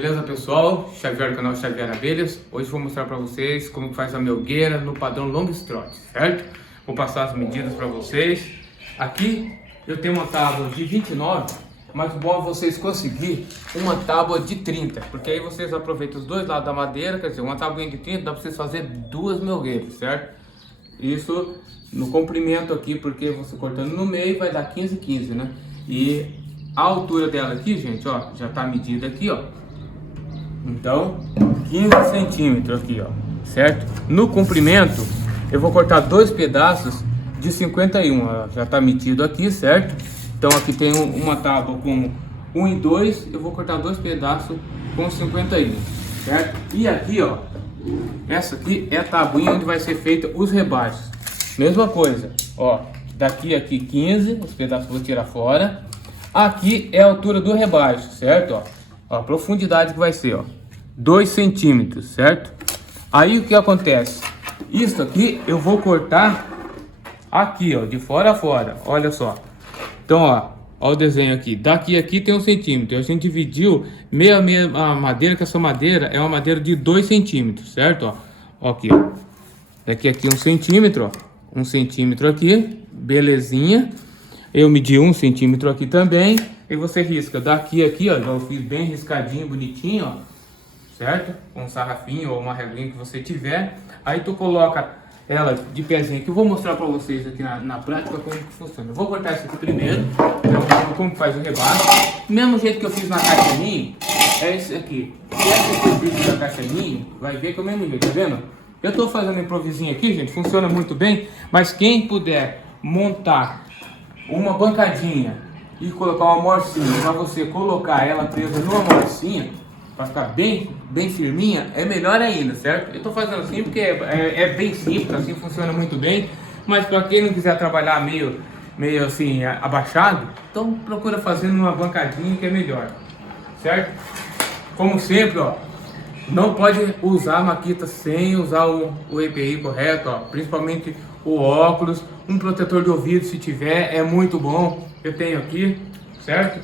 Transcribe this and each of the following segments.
Beleza, pessoal? Xavier, canal Xavier Abelhas. Hoje vou mostrar para vocês como faz a melgueira no padrão long strut, certo? Vou passar as medidas para vocês. Aqui eu tenho uma tábua de 29, mas o bom é vocês conseguir uma tábua de 30, porque aí vocês aproveitam os dois lados da madeira, quer dizer, uma tábua de 30 dá para vocês fazer duas melgueiras, certo? Isso no comprimento aqui, porque você cortando no meio vai dar 15, 15, né? E a altura dela aqui, gente, ó, já tá medida aqui, ó. Então, 15 centímetros aqui, ó, certo? No comprimento, eu vou cortar dois pedaços de 51, ó, já tá medido aqui, certo? Então aqui tem uma tábua com 1 e 2, eu vou cortar dois pedaços com 51, certo? E aqui, ó, essa aqui é a tabuinha onde vai ser feita os rebaixos. Mesma coisa, ó, daqui aqui 15, os pedaços eu vou tirar fora. Aqui é a altura do rebaixo, certo? Ó, a profundidade que vai ser, ó, 2 centímetros, certo? Aí o que acontece? Isso aqui eu vou cortar aqui, ó, de fora a fora, olha só. Então, ó o desenho aqui, daqui aqui tem 1 centímetro. A gente dividiu meia a madeira, que essa madeira é uma madeira de 2 centímetros, certo? Ó, aqui, ó. Daqui aqui 1 centímetro, ó. 1 centímetro aqui, belezinha. Eu medi 1 centímetro aqui também. E você risca daqui aqui, ó. Eu fiz bem riscadinho, bonitinho, ó. Certo? Com um sarrafinho ou uma reguinha que você tiver. Aí tu coloca ela de pezinho aqui. Eu vou mostrar pra vocês aqui na prática como que funciona. Eu vou cortar isso aqui primeiro. Então, como faz o rebaixo. Mesmo jeito que eu fiz na caixa ninho, é esse aqui. Se essa que eu fiz na caixa ninho, vai ver que é o mesmo jeito, tá vendo? Eu tô fazendo improvisinho aqui, gente. Funciona muito bem. Mas quem puder montar uma bancadinha e colocar uma morcinha para você colocar ela presa numa morcinha, para ficar bem firminha, é melhor ainda, certo? Eu tô fazendo assim porque é bem simples, assim funciona muito bem. Mas para quem não quiser trabalhar meio assim abaixado, então procura fazer numa bancadinha que é melhor, certo? Como sempre, ó, não pode usar a maquita sem usar o EPI correto, ó, principalmente o óculos, um protetor de ouvido se tiver, é muito bom. Eu tenho aqui, certo?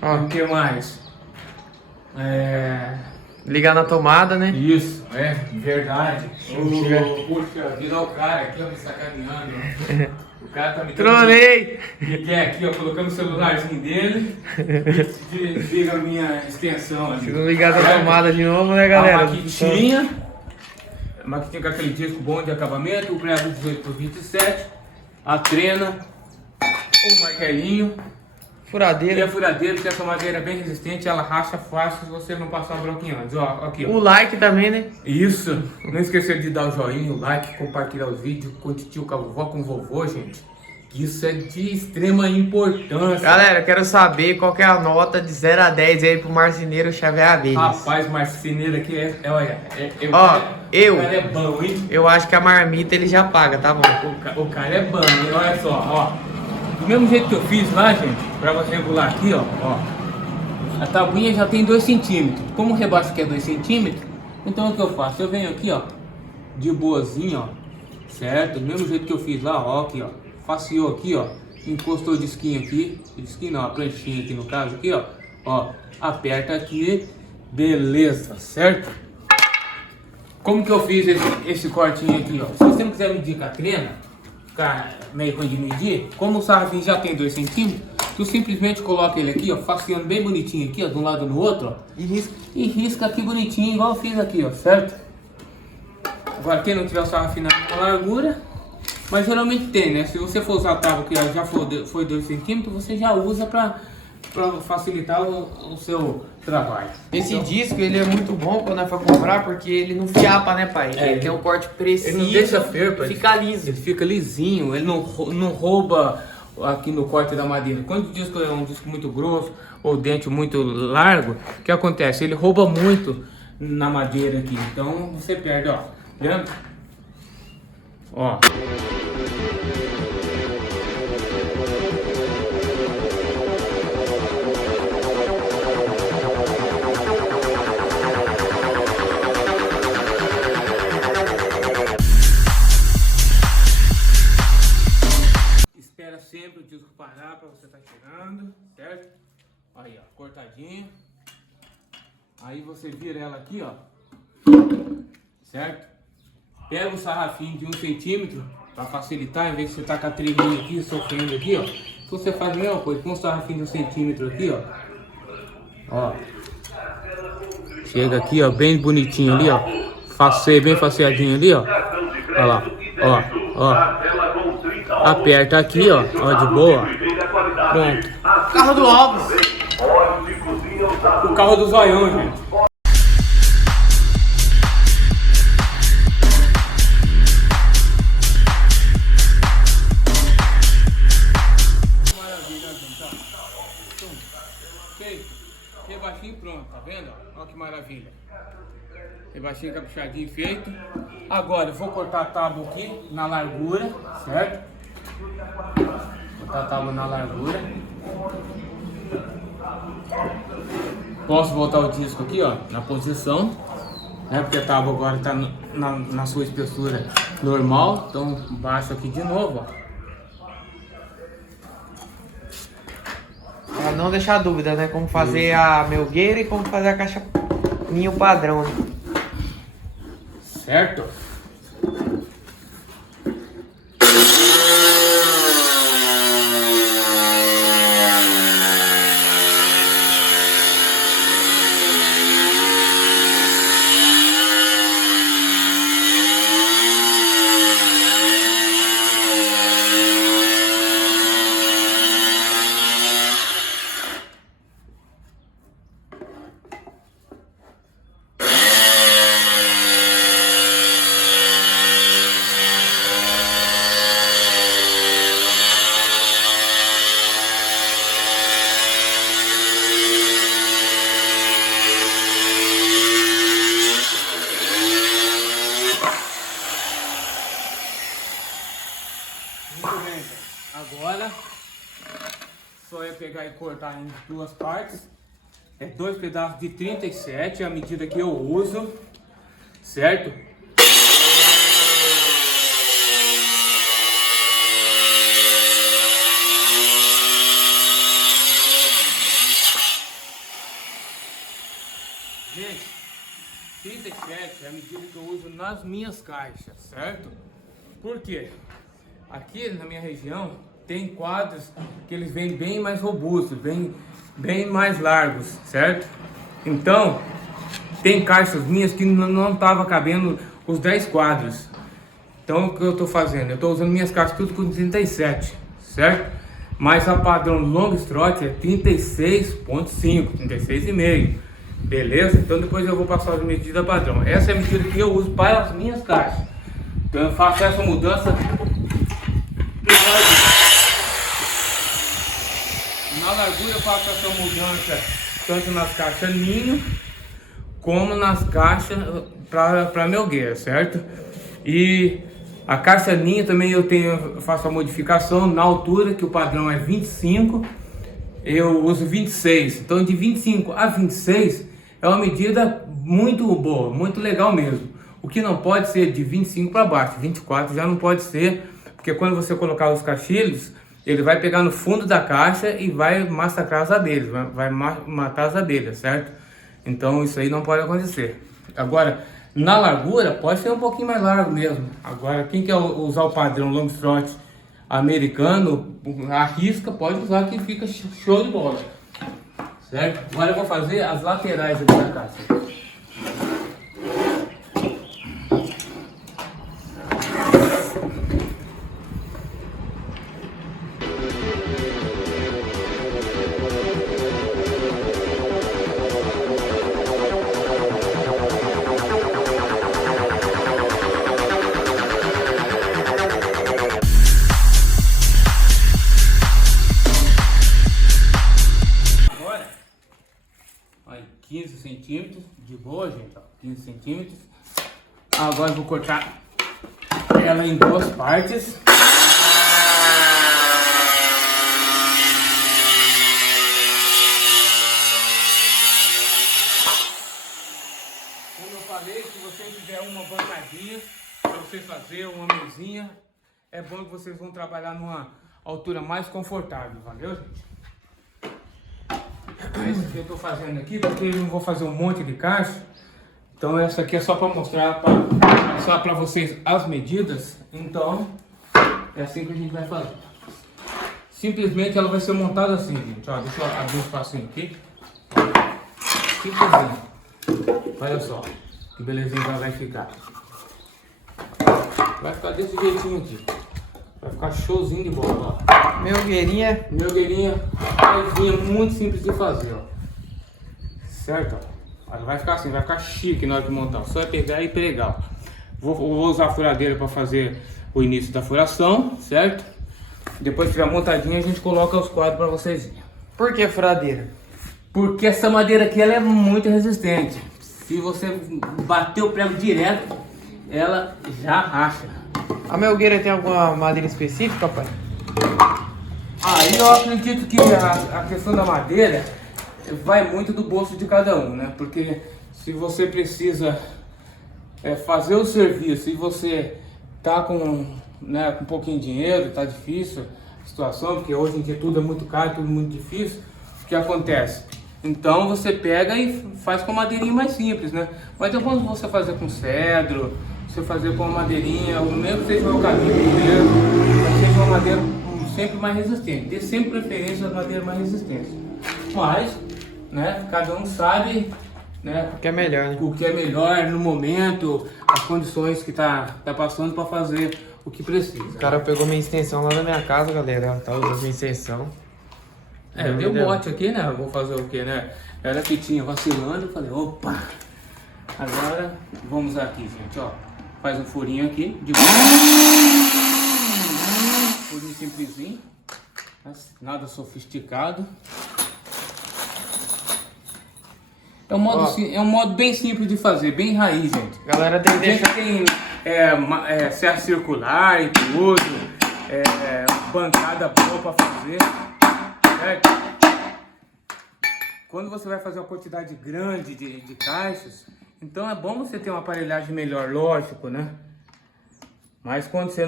Ó, o que mais? Ligar na tomada, né? Isso, é verdade. Puxa vida, o cara aqui, ó, me sacaneando. O cara tá me Tronei! Liguei aqui, ó, colocando o celularzinho dele. Desliga a minha extensão ali. Se não ligar na tomada de novo, né, galera? A maquitinha com aquele disco bom de acabamento, o prego 18 por 27, a trena, o martelinho. E Furadeira. a furadeira, porque essa madeira é bem resistente, ela racha fácil se você não passar uma bronquinha antes. Ó, aqui, ó. O like também, né? Isso, não esquecer de dar o joinha, o like, compartilhar os vídeos com o tio, com a vovó, com o vovô, gente. Isso é de extrema importância. Galera, eu quero saber qual que é a nota de 0 a 10 aí pro marceneiro Xavier Abelhas. Rapaz, marceneiro aqui olha, Ó, o cara é bom, hein? Eu acho que a marmita ele já paga, tá bom? O cara é bom, hein? Olha só, ó. Do mesmo jeito que eu fiz lá, gente, pra você regular aqui, ó. A tabuinha já tem 2 centímetros. Como o rebaixo aqui é 2 centímetros, então o que eu faço? Eu venho aqui, ó, de boazinha, ó, certo? Do mesmo jeito que eu fiz lá, ó, aqui, ó. Faceou aqui, ó. Encostou o disquinho aqui. O disquinho não, a pranchinha aqui no caso, aqui, ó. Ó, aperta aqui. Beleza, certo? Como que eu fiz esse cortinho aqui, ó? Se você não quiser medir com a trena, ficar meio ruim de medir, como o sarrafinho já tem 2 centímetros, tu simplesmente coloca ele aqui, ó, faceando bem bonitinho aqui, ó, de um lado no outro, ó, e risca aqui bonitinho, igual eu fiz aqui, ó, certo? Agora, quem não tiver o sarrafinho na largura, mas geralmente tem, né? Se você for usar a tábua que já foi 2 centímetros, você já usa pra facilitar o seu trabalho. Esse disco, ele é muito bom quando nós for comprar, porque ele não fiapa, né, pai? Ele tem um corte preciso. Ele não deixa ferpa. Fica liso. Ele fica lisinho, ele não rouba aqui no corte da madeira. Quando o disco é um disco muito grosso ou dente muito largo, o que acontece? Ele rouba muito na madeira aqui. Então você perde, ó. Vendo? Ó. Sempre o disco parar para você estar chegando, certo? Aí, ó, cortadinho. Aí você vira ela aqui, ó. Certo? Pega o sarrafinho de 1 centímetro para facilitar, em vez de você estar com a trilhinha aqui, sofrendo aqui, ó. Então você faz a mesma coisa, com um sarrafinho de 1 centímetro aqui, ó. Ó. Chega aqui, ó, bem bonitinho ali, ó. Bem faceadinho ali, ó. Olha lá, ó, ó. Aperta aqui, ó, ó, de boa. Pronto. Carro do Alves. O carro do zoião, gente. Maravilha, gente, ó. Feito. Rebaixinho pronto, tá vendo? Olha que maravilha. Rebaixinho caprichadinho feito. Agora eu vou cortar a tábua aqui na largura, certo? Cortar a tábua na largura. Posso voltar o disco aqui, ó, na posição, né? Porque a tábua agora tá na sua espessura normal. Então baixo aqui de novo, ó. Pra não deixar dúvida, né? Como fazer a melgueira e como fazer a caixa ninho padrão, né? Certo? Muito bem, gente. Agora só é pegar e cortar em 2 partes. É 2 pedaços de 37, a medida que eu uso, certo? Gente, 37 é a medida que eu uso nas minhas caixas, certo? Por quê? Aqui na minha região tem quadros que eles vêm bem mais robustos, bem mais largos, certo? Então, tem caixas minhas que não tava cabendo os 10 quadros. Então, o que eu tô fazendo? Eu tô usando minhas caixas tudo com 37, certo? Mas a padrão Longstrot é 36.5, 36,5. Beleza? Então depois eu vou passar as medidas padrão. Essa é a medida que eu uso para as minhas caixas. Então eu faço essa mudança na largura, eu faço essa mudança tanto nas caixas ninho como nas caixas para melgueira, certo? E a caixa ninho também eu faço a modificação na altura, que o padrão é 25, eu uso 26. Então de 25 a 26 é uma medida muito boa, muito legal mesmo. O que não pode ser de 25 para baixo, 24 já não pode ser, porque quando você colocar os caixilhos, ele vai pegar no fundo da caixa e vai massacrar as abelhas, vai matar as abelhas, certo? Então isso aí não pode acontecer. Agora, na largura, pode ser um pouquinho mais largo mesmo. Agora, quem quer usar o padrão Longstrot americano, arrisca, pode usar que fica show de bola. Certo? Agora eu vou fazer as laterais aqui da caixa. Aí, 15 centímetros, de boa, gente, ó, 15 centímetros. Agora eu vou cortar ela em 2 partes. Como eu falei, se você tiver uma bancadinha para você fazer, uma mesinha, é bom que vocês vão trabalhar numa altura mais confortável, valeu, gente? Esse que eu tô fazendo aqui, porque eu não vou fazer um monte de caixa. Então essa aqui é só para mostrar, só para vocês as medidas. Então é assim que a gente vai fazer. Simplesmente ela vai ser montada assim, gente. Ó, deixa eu abrir um espacinho aqui. Simplesmente. Olha só que belezinha ela vai ficar. Vai ficar desse jeitinho aqui. Vai ficar showzinho de bola, ó. Melgueirinha. Melgueirinha, muito simples de fazer, ó. Certo? Ó. Ela vai ficar assim, vai ficar chique na hora de montar. Só é pegar e pregar, ó. Vou usar a furadeira para fazer o início da furação, certo? Depois que tiver montadinha, a gente coloca os quadros para vocês verem. Por que furadeira? Porque essa madeira aqui ela é muito resistente. Se você bater o prego direto, ela já racha. A melgueira tem alguma madeira específica, pai? Aí eu acredito que a questão da madeira vai muito do bolso de cada um, né? Porque se você precisa fazer o serviço e você tá com um pouquinho de dinheiro, tá difícil a situação, porque hoje em dia tudo é muito caro, tudo muito difícil, o que acontece? Então você pega e faz com madeirinha mais simples, né? Mas depois você fazer com cedro, você fazer com uma madeirinha, ou mesmo que seja o caminho primeiro, mas seja uma madeira sempre mais resistente. Dê sempre preferência às madeiras mais resistentes. Mas, né, cada um sabe, né, O que é melhor, né? o que é melhor no momento, as condições que tá passando para fazer o que precisa. O cara pegou minha extensão lá na minha casa, galera. Ela tá usando minha extensão. Deu bote aqui, né? Vou fazer o que, né? Era que tinha vacilando, eu falei, opa! Agora, vamos aqui, gente, ó. Faz um furinho aqui, de furinho simplesinho, nada sofisticado. É um modo bem simples de fazer, bem raiz, gente. Galera, tem que deixar... Tem serra circular e tudo, bancada boa para fazer, certo? Quando você vai fazer uma quantidade grande de caixas, então é bom você ter uma aparelhagem melhor, lógico, né? Mas quando você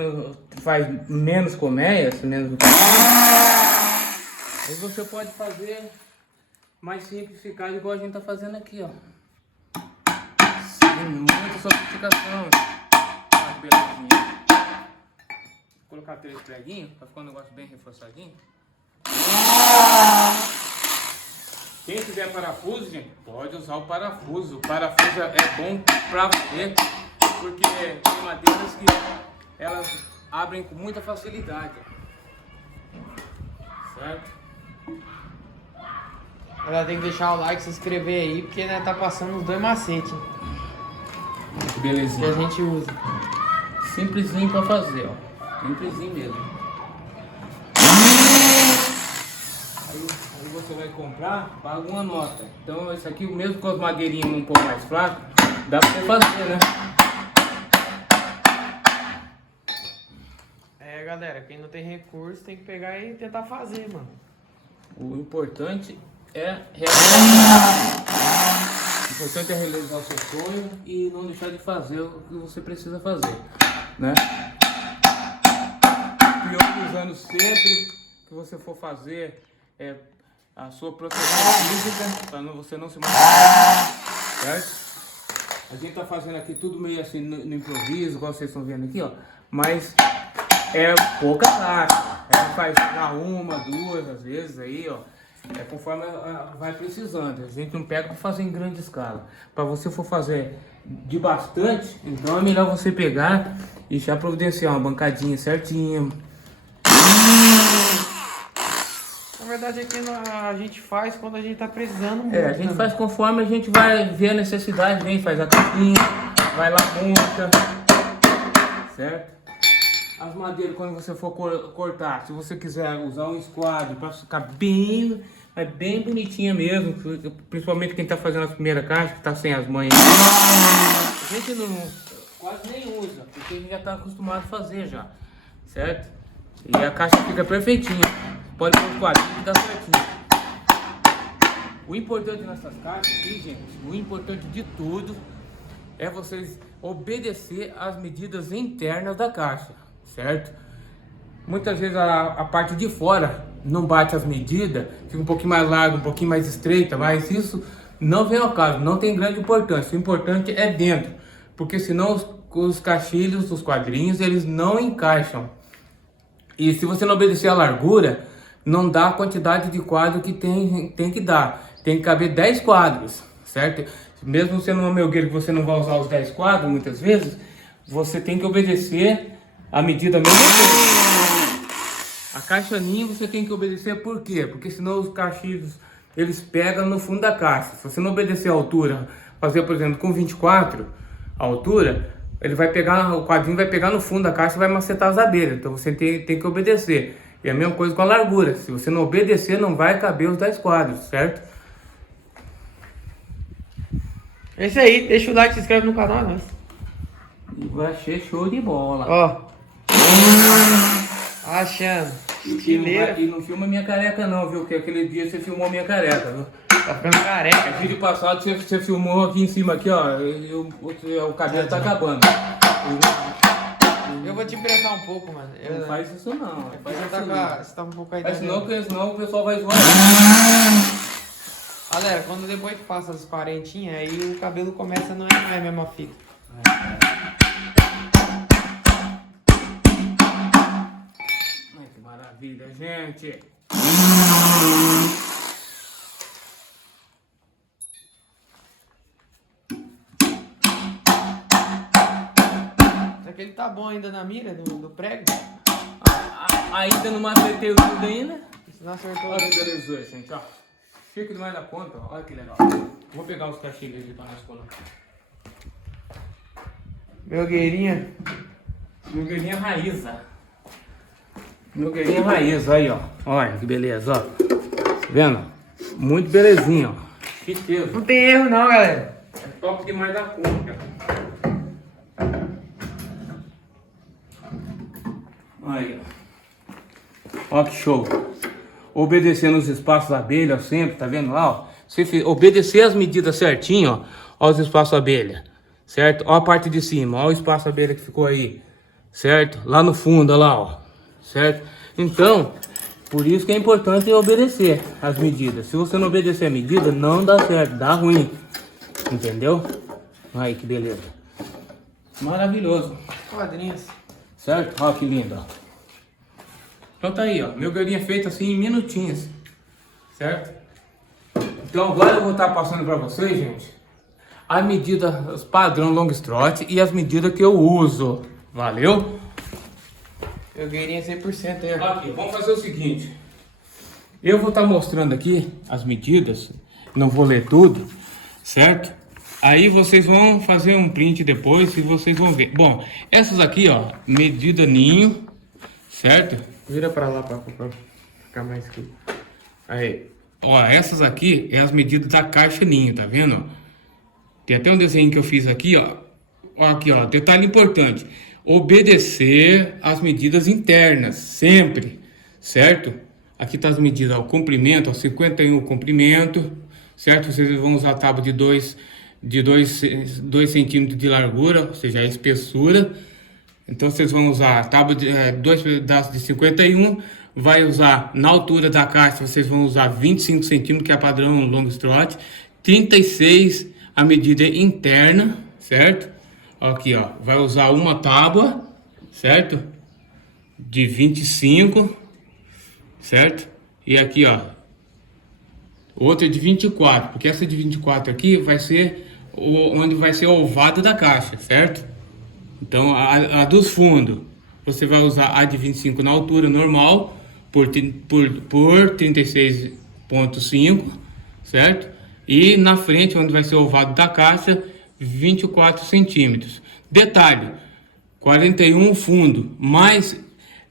faz menos colmeias, aí você pode fazer mais simplificado, igual a gente tá fazendo aqui, ó. Sem muita sofisticação. Olha que belezinha. Vou colocar 3 preguinhos para ficar um negócio bem reforçadinho. Quem tiver parafuso, gente, pode usar o parafuso. O parafuso é bom pra você, porque tem madeiras que elas abrem com muita facilidade. Certo? Galera, tem que deixar o like, se inscrever aí, porque né, tá passando os 2 macetes que Belezinha. a gente usa. Simplesinho pra fazer, ó. Simplesinho mesmo. Aí você vai comprar, paga uma nota. Então esse aqui, mesmo com as madeirinhas um pouco mais fracas, dá pra você fazer, né? Galera, quem não tem recurso tem que pegar e tentar fazer, mano. O importante é realizar. O importante é realizar o seu sonho e não deixar de fazer o que você precisa fazer, né? Priorizando sempre que você for fazer a sua proteção física, para você não se machucar, certo? A gente tá fazendo aqui tudo meio assim no improviso, igual vocês estão vendo aqui, ó. Mas é pouca taxa. A gente faz uma, 2, às vezes aí, ó. Conforme vai precisando. A gente não pega para fazer em grande escala. Para você for fazer de bastante, então é melhor você pegar e já providenciar uma bancadinha certinha. Na verdade é que a gente faz quando a gente tá precisando muito. A gente faz conforme a gente vai ver a necessidade, vem, faz a capinha, vai lá, monta, certo? As madeiras, quando você for cortar, se você quiser usar um esquadro para ficar bem bonitinha mesmo, principalmente quem tá fazendo as primeiras caixas, que tá sem as manhas, a gente quase nem usa, porque a gente já tá acostumado a fazer já, certo? E a caixa fica perfeitinha, pode pôr o quadrinho e dá certinho. O importante nessas caixas aqui, gente, o importante de tudo é vocês obedecer às medidas internas da caixa, certo? Muitas vezes a parte de fora não bate as medidas, fica um pouquinho mais larga, um pouquinho mais estreita, mas isso não vem ao caso, não tem grande importância. O importante é dentro, porque senão os caixilhos, os quadrinhos, eles não encaixam. E se você não obedecer a largura, não dá a quantidade de quadro que tem que dar. Tem que caber 10 quadros, certo? Mesmo sendo uma melgueira que você não vai usar os 10 quadros, muitas vezes, você tem que obedecer a medida mesmo. A caixa ninho você tem que obedecer, por quê? Porque senão os caixilhos, eles pegam no fundo da caixa. Se você não obedecer a altura, fazer, por exemplo, com 24 a altura, ele vai pegar, o quadrinho vai pegar no fundo da caixa e vai macetar as abelhas. Então você tem que obedecer. E a mesma coisa com a largura. Se você não obedecer, não vai caber os 10 quadros, certo? É isso aí, deixa o like, se inscreve no canal, nós. Vai ser show de bola. Ó. Achando. Estileira. E não filma minha careca não, viu? Porque aquele dia você filmou minha careca, viu? Tá ficando careca. No vídeo passado você filmou aqui em cima, aqui, ó. E o cabelo tá acabando. Eu vou te emprestar um pouco, mano. Não faz isso não. Você tá um pouco aí. Senão o pessoal vai zoar. Galera, quando depois que passa as 40, aí o cabelo começa a não é mais a mesma fita. Ai, que maravilha, gente. Será que ele tá bom ainda na mira do prego? Ainda não macetei o tudo ainda. Você não acertou. Olha que beleza, gente, ó. Fica demais da conta, ó. Olha que legal. Vou pegar os caixilhos ali pra nós colocar. Melgueirinha. Melgueirinha raiz, ó. Melgueirinha raiz, aí, ó. Olha que beleza, ó. Tá vendo? Muito belezinha, ó. Chiqueza. Não tem erro não, galera. É top demais da conta. Aí, ó. Ó que show. Obedecendo os espaços da abelha sempre, tá vendo lá, ó? Se obedecer as medidas certinho, ó. Ó os espaços da abelha, certo? Ó a parte de cima, ó o espaço da abelha que ficou aí, certo? Lá no fundo, ó lá, ó, certo? Então, por isso que é importante obedecer as medidas. Se você não obedecer a medida, não dá certo, dá ruim, entendeu? Aí, que beleza. Maravilhoso. Quadrinhos. Certo? Ó que lindo, ó. Então tá aí, ó, melgueirinha feita assim em minutinhos, certo? Então agora eu vou estar passando para vocês, gente, a medida, os padrão Longstrot e as medidas que eu uso, valeu? Melgueirinha 100% aí, ó. Aqui, vamos fazer o seguinte, eu vou estar mostrando aqui as medidas, não vou ler tudo, certo? Aí vocês vão fazer um print depois e vocês vão ver. Bom, essas aqui, ó, medida ninho, certo? Vira pra lá pra ficar mais aqui. Aí, ó, essas aqui é as medidas da caixa ninho, tá vendo? Tem até um desenho que eu fiz aqui, ó. Ó, aqui, ó, detalhe importante. Obedecer as medidas internas, sempre, certo? Aqui tá as medidas, ó, o comprimento, ó, 51 o comprimento, certo? Vocês vão usar a tábua de 2 centímetros de largura, ou seja, a espessura. Então vocês vão usar a tábua de 2 pedaços de 51, vai usar na altura da caixa, vocês vão usar 25 centímetros, que é padrão Longstrot, 36 a medida interna, certo? Aqui, ó, vai usar uma tábua, certo? De 25, certo? E aqui, ó, outra de 24, porque essa de 24 aqui vai ser onde vai ser o ovado da caixa, certo? Então, a dos fundos, você vai usar a de 25 na altura normal, por 36,5, certo? E na frente, onde vai ser o ovado da caixa, 24 centímetros. Detalhe, 41 fundo, mas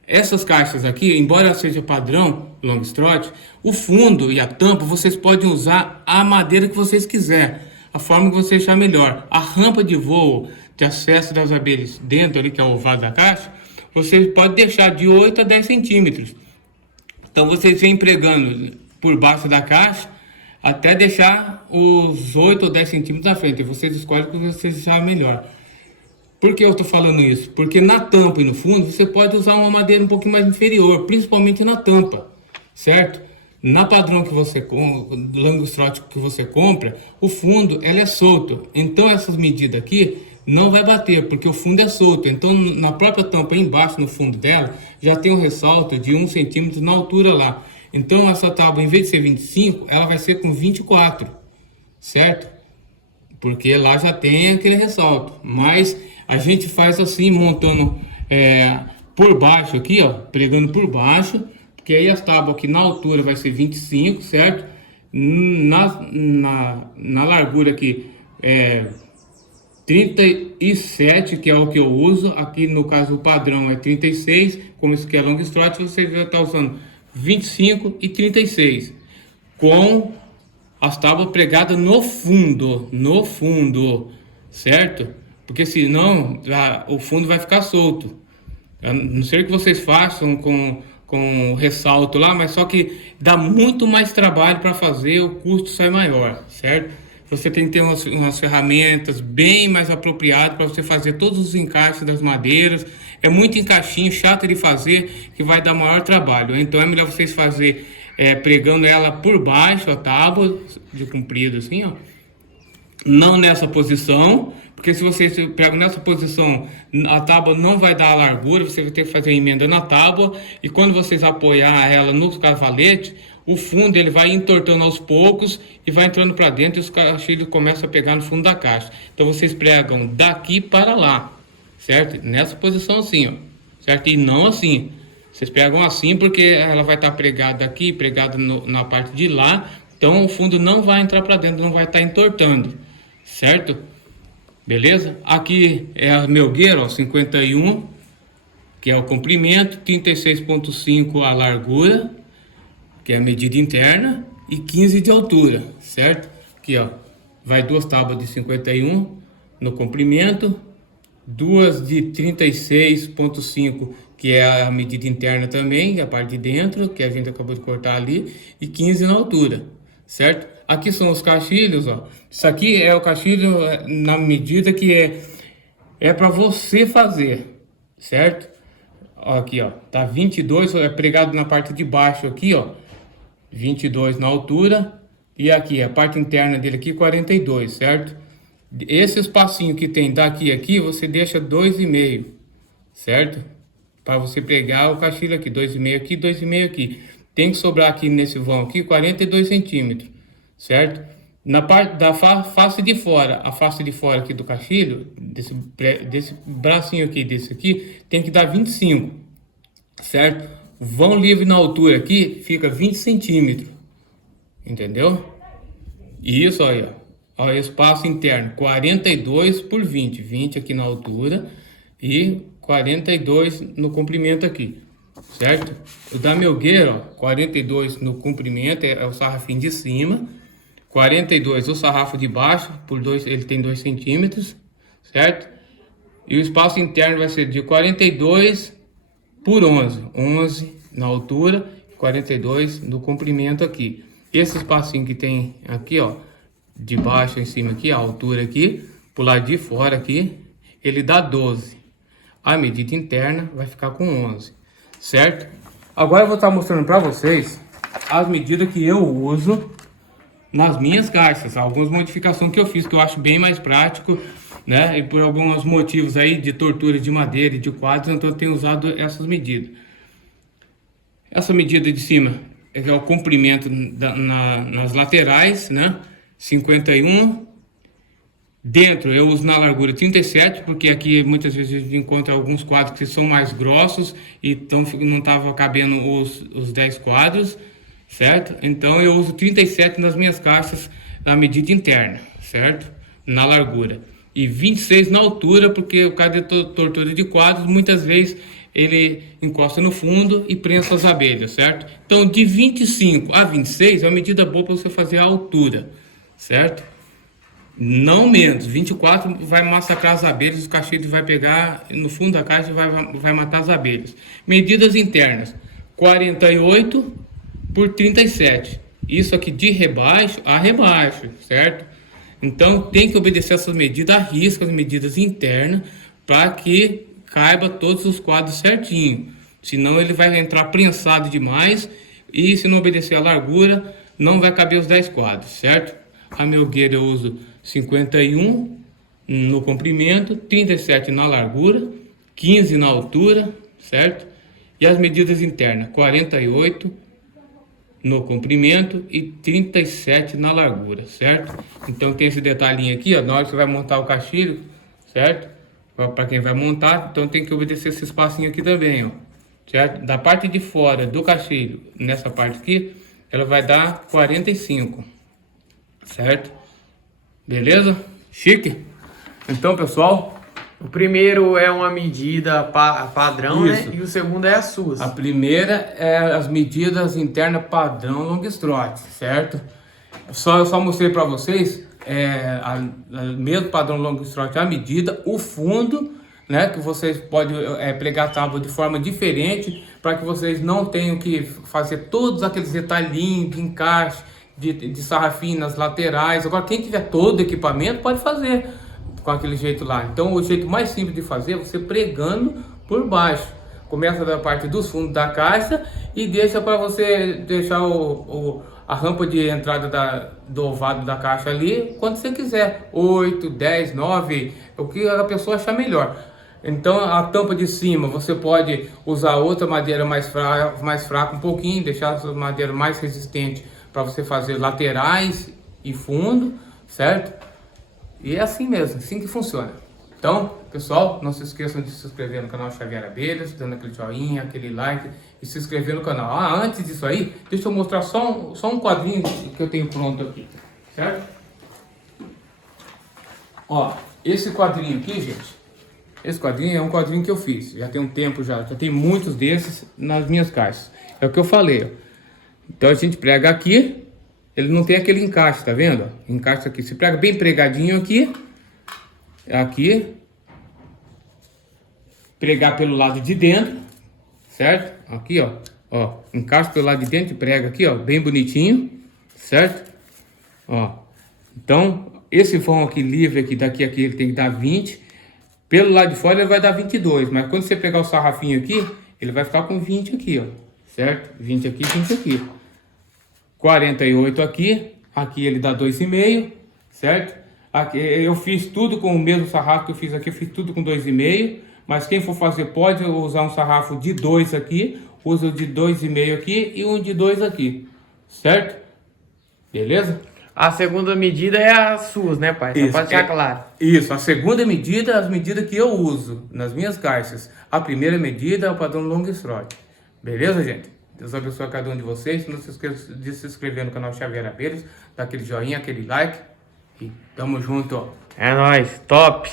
essas caixas aqui, embora seja padrão Longstrot, o fundo e a tampa, vocês podem usar a madeira que vocês quiserem, a forma que você achar melhor. A rampa de voo de acesso das abelhas dentro ali, que é o ovado da caixa, você pode deixar de 8 a 10 centímetros. Então vocês vêm pregando por baixo da caixa até deixar os 8 ou 10 centímetros na frente. Vocês escolhem o que vocês acharem melhor. Por que eu estou falando isso? Porque na tampa e no fundo você pode usar uma madeira um pouquinho mais inferior, principalmente na tampa, certo? Na padrão que você Langostrote que você compra, o fundo ela é solto. Então essas medidas aqui não vai bater, porque o fundo é solto. Então na própria tampa embaixo, no fundo dela, já tem um ressalto de 1 centímetro na altura lá. Então essa tábua, em vez de ser 25, ela vai ser com 24, certo? Porque lá já tem aquele ressalto. Mas a gente faz assim, montando por baixo aqui, ó, pregando por baixo, porque aí as tábuas aqui na altura vai ser 25, certo? Na largura aqui 37, que é o que eu uso. Aqui no caso o padrão é 36, como isso aqui é Langostrote, você vai estar usando 25 e 36, com as tábuas pregadas no fundo, certo? Porque senão o fundo vai ficar solto. A não ser que vocês façam com ressalto lá, mas só que dá muito mais trabalho para fazer, o custo sai maior, certo? Você tem que ter umas ferramentas bem mais apropriadas para você fazer todos os encaixes das madeiras. É muito encaixinho, chato de fazer, que vai dar maior trabalho. Então é melhor vocês fazer pregando ela por baixo, a tábua de comprido assim, ó. Não nessa posição, porque se você pega nessa posição, a tábua não vai dar a largura, você vai ter que fazer a emenda na tábua, e quando vocês apoiar ela nos cavaletes, o fundo ele vai entortando aos poucos e vai entrando para dentro, e os caixilhos começam a pegar no fundo da caixa. Então vocês pregam daqui para lá, certo? Nessa posição assim, ó, certo? E não assim. Vocês pegam assim porque ela vai estar pregada aqui, pregada na parte de lá, então o fundo não vai entrar para dentro, não vai estar entortando, certo? Beleza? Aqui é a melgueira, ó, 51, que é o comprimento, 36,5 a largura, que é a medida interna, e 15 de altura, certo? Aqui, ó, vai 2 tábuas de 51 no comprimento, 2 de 36,5, que é a medida interna também, a parte de dentro, que a gente acabou de cortar ali, e 15 na altura, certo? Aqui são os caixilhos, ó. Isso aqui é o caixilho na medida que é para você fazer, certo? Ó, aqui, ó, tá 22, é pregado na parte de baixo aqui, ó, 22 na altura, e aqui a parte interna dele aqui 42, certo? Esse espacinho que tem daqui aqui, você deixa 2,5, certo? Para você pregar o caixilho aqui, 2,5 aqui, 2,5 aqui. Tem que sobrar aqui nesse vão aqui 42 centímetros, certo? Na parte da face de fora, a face de fora aqui do caixilho, desse bracinho aqui, desse aqui, tem que dar 25, certo? Vão livre na altura aqui fica 20 centímetros, entendeu? E isso aí, ó, espaço interno 42 por 20, 20 aqui na altura e 42 no comprimento aqui, certo? O da melgueira, ó, 42 no comprimento, é o sarrafinho de cima, 42 o sarrafo de baixo, por 2, ele tem 2 centímetros, certo? E o espaço interno vai ser de 42 por 11, 11 na altura, 42 no comprimento aqui. Esse espacinho que tem aqui, ó, de baixo em cima aqui, a altura aqui, pro lado de fora aqui, ele dá 12. A medida interna vai ficar com 11, certo? Agora eu vou estar mostrando para vocês as medidas que eu uso nas minhas caixas, algumas modificações que eu fiz, que eu acho bem mais prático, né? E por alguns motivos aí de tortura de madeira e de quadros, então eu tenho usado essas medidas. Essa medida de cima é o comprimento nas laterais, né? 51. Dentro eu uso na largura 37, porque aqui muitas vezes a gente encontra alguns quadros que são mais grossos, então não estava cabendo os 10 quadros, certo? Então eu uso 37 nas minhas caixas na medida interna, certo? Na largura. E 26 na altura, porque o caso de tortura de quadros, muitas vezes ele encosta no fundo e prensa as abelhas, certo? Então de 25 a 26 é uma medida boa para você fazer a altura, certo? Não menos, 24 vai massacrar as abelhas, os caixilhos vai pegar no fundo da caixa e vai matar as abelhas. Medidas internas, 48 por 37. Isso aqui de rebaixo a rebaixo, certo? Então tem que obedecer essas medidas à risca, as medidas internas, para que caiba todos os quadros certinho. Senão ele vai entrar prensado demais, E se não obedecer a largura, não vai caber os 10 quadros, certo? A melgueira eu uso 51 no comprimento, 37 na largura, 15 na altura, certo? E as medidas internas, 48 no comprimento e 37 na largura, certo? Então tem esse detalhinho aqui, ó, na hora que você vai montar o caixilho, certo? Para quem vai montar, então tem que obedecer esse espacinho aqui também, ó, certo? Da parte de fora do caixilho, nessa parte aqui, ela vai dar 45, certo? Beleza? Chique? Então, pessoal, O primeiro é uma medida padrão, Isso. né? E o segundo é a SUS. a primeira é as medidas internas padrão Longstrot, certo? Eu só mostrei para vocês mesmo padrão Longstrot a medida, o fundo, né? Que vocês podem pregar a tábua de forma diferente para que vocês não tenham que fazer todos aqueles detalhinhos de encaixe, de sarrafina nas laterais. Agora, quem tiver todo o equipamento pode fazer com aquele jeito lá. Então, o jeito mais simples de fazer é você pregando por baixo. Começa da parte dos fundos da caixa e deixa para você deixar a rampa de entrada do ovado da caixa ali quando você quiser. 8, 10, 9, o que a pessoa achar melhor. Então, a tampa de cima você pode usar outra madeira mais fraca um pouquinho, deixar essa madeira mais resistente para você fazer laterais e fundo, certo? E é assim mesmo, assim que funciona. Então, pessoal, não se esqueçam de se inscrever no canal Xavier Abelhas, dando aquele joinha, aquele like e se inscrever no canal. Antes disso aí, deixa eu mostrar só um quadrinho que eu tenho pronto aqui, certo? Ó, esse quadrinho aqui, gente, esse quadrinho é um quadrinho que eu fiz. Já tem um tempo, já tem muitos desses nas minhas caixas. É o que eu falei, ó. Então a gente prega aqui. Ele não tem aquele encaixe, tá vendo? Encaixe aqui, se prega bem pregadinho aqui. Aqui. Pregar pelo lado de dentro, certo? Aqui, ó. Ó, encaixe pelo lado de dentro e prega aqui, ó, bem bonitinho, certo? Ó. Então, esse vão aqui livre aqui, daqui aqui ele tem que dar 20. Pelo lado de fora ele vai dar 22, mas quando você pegar o sarrafinho aqui, ele vai ficar com 20 aqui, ó. Certo? 20 aqui, 20 aqui. 48 aqui, aqui ele dá 2,5, certo? Aqui, eu fiz tudo com o mesmo sarrafo que eu fiz aqui, eu fiz tudo com 2,5, mas quem for fazer pode usar um sarrafo de 2 aqui, usa o de 2,5 aqui e um de 2 aqui, certo? Beleza? A segunda medida é a SUS, né, pai? Só pode ficar claro. Isso, a segunda medida é as medidas que eu uso nas minhas caixas. A primeira medida é o padrão Longstrot. Beleza, gente? Deus abençoe a cada um de vocês. Não se esqueça de se inscrever no canal Xavier Abelhas, dar aquele joinha, aquele like. E tamo junto, ó. É nóis, top!